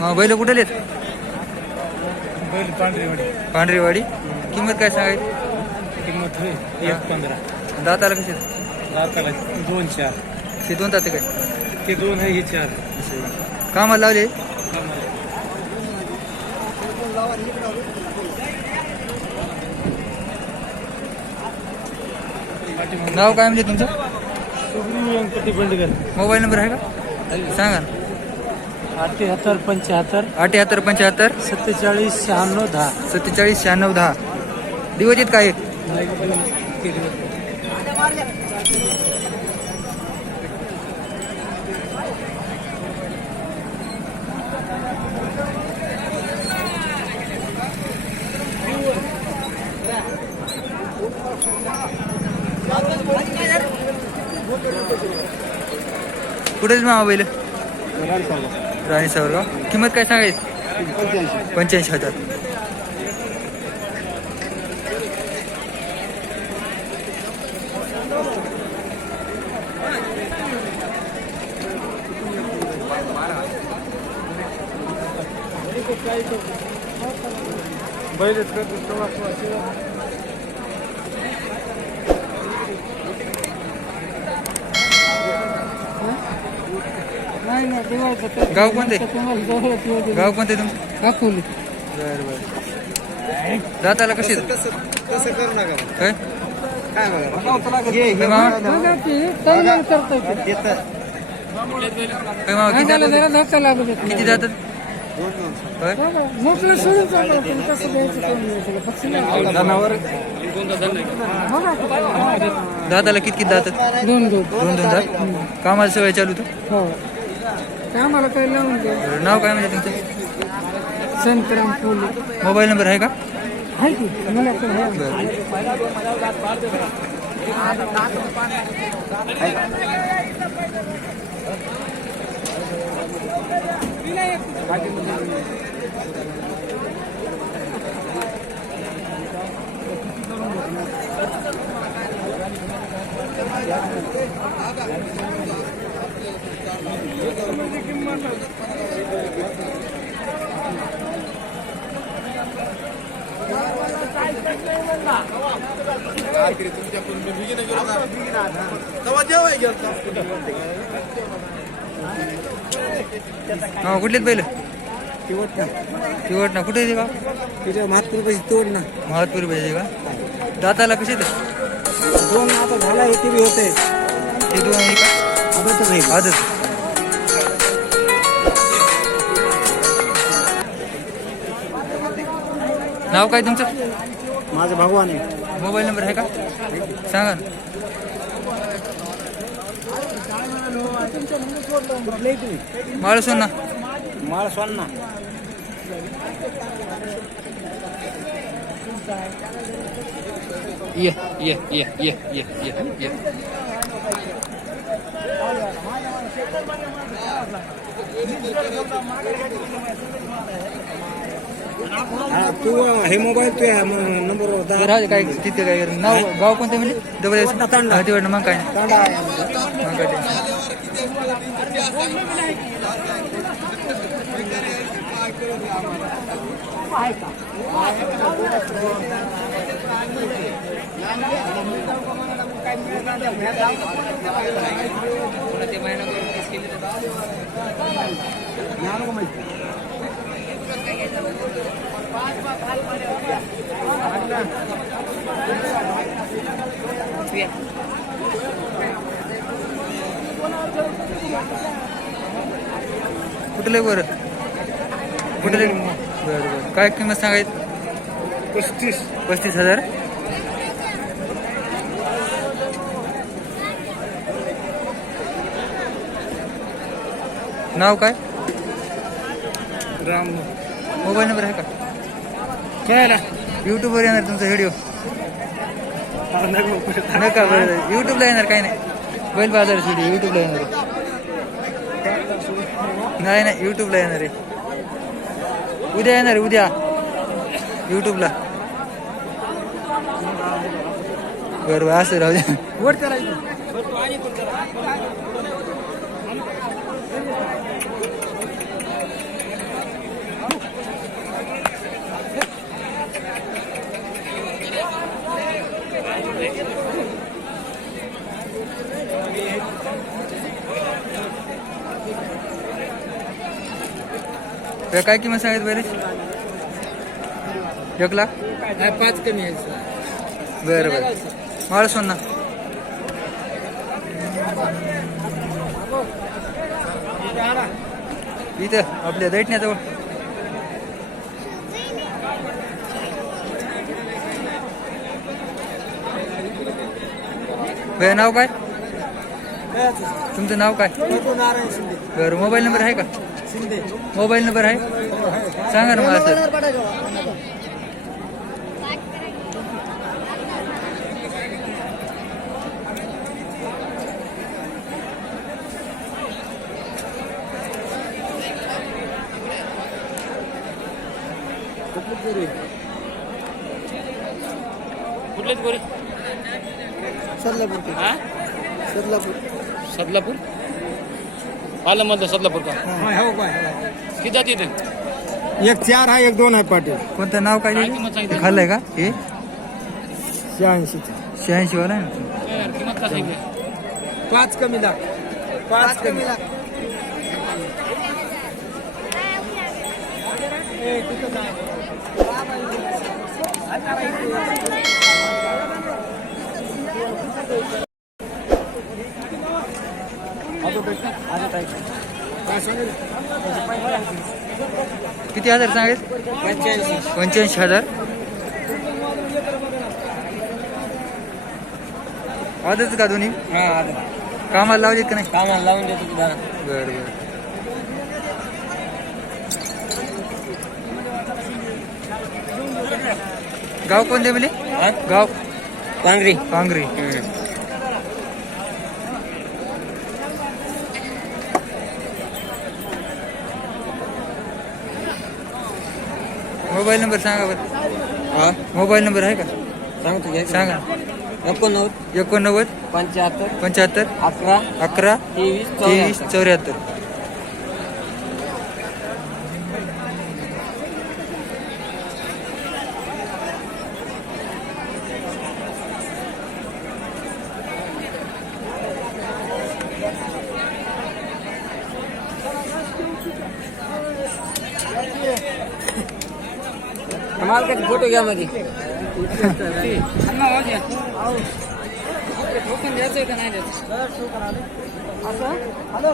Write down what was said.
हा बैल कुठे येत? बैल पांढरीवाडी. पांढरेवाडी. किंमत काय सांगायची? किंमत होईल 1.15. दाताला कशी? दाताला 2-4. ते दोन दाते काय? ते 2 आहे, हे 4. कामाला लावले? नाव काय म्हणजे तुमचं? व्यंकटी बंडगर. मोबाईल नंबर आहे का? सांगा ना. 78 75 78 75 47 96 10. 47 96 10. दिवस येत काय? कुठेच मामा बैल? राणी सावरगाव. किंमत काय सांगायची? 85,000. गाव कोणते? गाव कोणते तुमचं? काकोली. बरं बरं. दाताला कशी? तसं करू नका. काय काय मामा? किती जातात? काय दाताला किती जातात? 2 दात. कामाला सवय चालू तर? आम्हाला काय लावून दे. नाव काय म्हणजे तुमचं? संतराम फुले. मोबाईल नंबर आहे का? आहे की मला पण आहे. हा कुठलेत बैल? किवट ना. कुठे येते का? तिथे महात्पूर पैसे तोड ना. महात्पुरी पाहिजे का? दाताला कसे ते? 2 आता झाला, ते बी होते. ते 2 आहे का? आदत नाही. आजच. नाव काय तुमचं? माझं भगवान आहे. मोबाईल नंबर आहे का? सांगा ना. माळसोन ना. माळ सोन्ना. ये ये ये ये ये ये ये. तू हे मोबाईल तू नंबर राहू दे. काय तिथे काय नाव गाव कोणतं म्हणजे? डबल तिवड मग काय नाही. मग काय टेन्शन. कुठले बरं? कुठले? बरं बरं. काय किंमत सांगायची? 35,000. नाव काय? राम. मोबाईल नंबर आहे का? काय ना यूट्यूबवर येणार तुमचा व्हिडिओ? नका बरं. यूट्यूबला येणार काय नाही. बैल बाजारच व्हिडिओ यूट्यूबला येणार आहे. नाही नाही यूट्यूबला येणार आहे. उद्या येणार आहे. उद्या यूट्यूबला. बरं बरं असं राहू द्या. वोट करायचं. काय किंमत सांगितली बरेच? 1 लाख? 5 कमी आहे बरं बरं. माळ सोन्ना इथं आपल्या दैठण्याजवळ. भैया नाव काय? तुमचं नाव काय? बरं. मोबाईल नंबर आहे का? मोबाईल नंबर आहे? सांगा ना मला सर. कुठलेच गोरे? सदलापूर. हा सदलापूर. सदलापूर पालमधलं सदलापूर का? हो काय? किती जाती इथे? एक 4 आहे, एक 2 आहे पाटील. कोणतं नाव काय? काय किंमत सांगितली? खाल्लंय का हे? 86. 86 वाला आहे ना? किंमत काय सांगितली? 5 कमी लाख. 5 कमी लाख. किती हजार सांगेल? 85,000. आजच का दोन्ही? कामाला लावलेत का नाही? कामाला लावून देतो तुला. बरं बरं. गाव कोणते म्हणे? गाव पांगरी. पांगरी. मोबाईल नंबर सांगा बरं. मोबाईल नंबर आहे का? सांगतो घ्या. सांगा. 89 89 75 75 11 11 23 23 74. मालकाचे फोटो घ्या मध्ये. टोकन द्यायचंय का नाही द्यायचं? हॅलो.